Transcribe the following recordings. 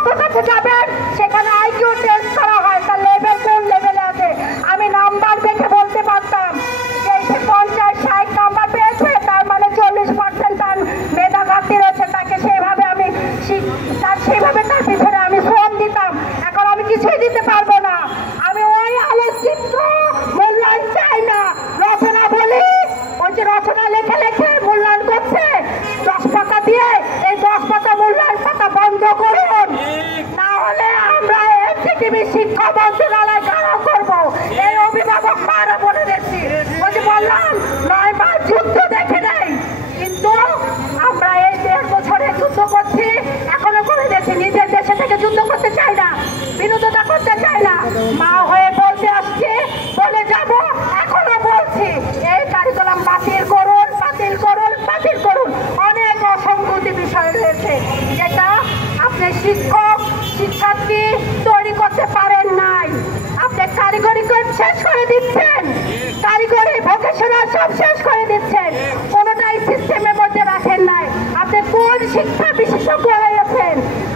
শিক্ষকের কাছে যাবেন, সেখানে আইকিউ টেস্ট করা হয়, তার লেভেল কোন লেভেলে আছে। আমি নাম্বার দেখে বলতে পারতাম যে 50-60 নাম্বার পেয়েছে, তার মানে 40% তার মেধা ঘাটতি রয়েছে, তাকে সেইভাবে আমি তার পিছনে আমি শ্রম দিতাম। এখন আমি কিছুই দিতে পারবো না। আমি ওই আলোকচিত্র মূল্যায়ন চাই না। রচনা বলি, ওই যে রচনা লেখে লেখে মূল্যায়ন করছে 10 পাতা দিয়ে, এই 10 পাতা মূল্যায়ন পাতা বন্ধ করুন, না হলে আমরা এনসিটিভি শিক্ষা মন্ত্রণালয় ঘেরাও করবো। এই অভিভাবক মারা বলে দিচ্ছি। ওই যে বললাম 9 মাস যুদ্ধ দেখে নেই, কিন্তু আমরা এই 1.5 বছরে যুদ্ধ করছি, এখনো করে দিচ্ছি। নিজের দেশে থেকে যুদ্ধ করতে চাই না, বিরোধিতা করতে চাই না। মা হয়ে বলতে আসছি, বলে যাব, এখনো বলছি, এই কারিকুলাম বাতিল করুন, বাতিল করুন, বাতিল করুন। অনেক অসংগতি বিষয় রয়েছে যেটা আপনি শিক্ষক শিক্ষার্থী তৈরি করতে পারেন নাই। আপনি কারিগরি শেষ করে দিচ্ছেন, কারিগরি ভোকেশনাল সব শেষ করে দিচ্ছেন, কোনোটাই সিস্টেমের মধ্যে রাখেন নাই। আপনি কোন শিক্ষা বিশেষজ্ঞ হয়েছেন?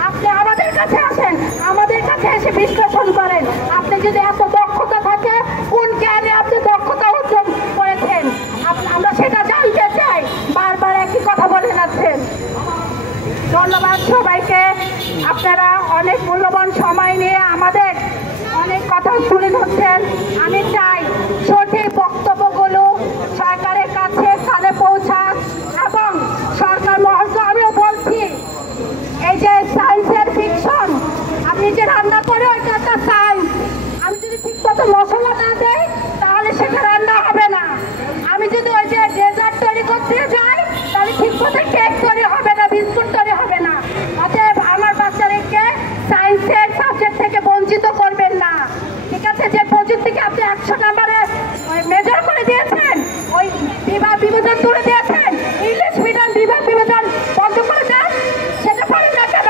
আপনি আমাদের কাছে আসেন, আমাদের কাছে এসে বিশ্লেষণ করেন। আপনি যদি এত দক্ষতা থাকে, কোন জ্ঞানে আপনি দক্ষতা অর্জন করেছেন আমরা সেটা জানতে চাই। বারবার একই কথা বলে যাচ্ছেন। ধন্যবাদ সবাইকে। আপনারা অনেক মূল্যবান সময় নিয়ে আমাদের অনেক কথা তুলে ধরছেন। আমি চাই সঠিক বক্তব্যগুলো সরকারের কাছে কানে পৌঁছাক, এবং সরকার মহলকে আমিও বলছি, এই যে সায়েন্সের ফিকশন, আপনি যে রান্না করে ওইটা একটা সায়েন্স। আমি যদি ঠিক মতো মশলা না দেই তাহলে সেটা রান্না হবে না। আমি যদি ওই যে ডেজার্ট তৈরি করতে যাই তাহলে ঠিক মতো কেক তৈরি হবে না, বিস্কুট তৈরি হবে না। অতএব আমার বাচ্চাদেরকে সায়েন্সের সাবজেক্ট থেকে বঞ্চিত করবেন না, ঠিক আছে? যে প্রযুক্তিকে আপনি 100 নাম্বারে মেজর করে দিয়েছেন, ওই বিভাগ বিভাজন তুলে দিয়েছেন, ইংলিশ মিডিয়াম বিভাগ বিভাজন বন্ধ করে দেন। সেটা পারেন না কেন?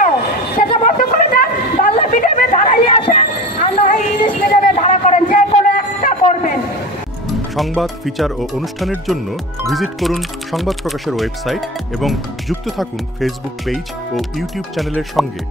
সেটা বন্ধ করে দেন, বাংলা মিডিয়ামে ধারা নিয়ে আসেন, আর না হয় ইংলিশ মিডিয়ামে ধারা করেন, যে কোনো একটা করবেন। সংবাদ, ফিচার ও অনুষ্ঠানের জন্য ভিজিট করুন সংবাদ প্রকাশের ওয়েবসাইট এবং যুক্ত থাকুন ফেসবুক পেজ ও ইউটিউব চ্যানেলের সঙ্গে।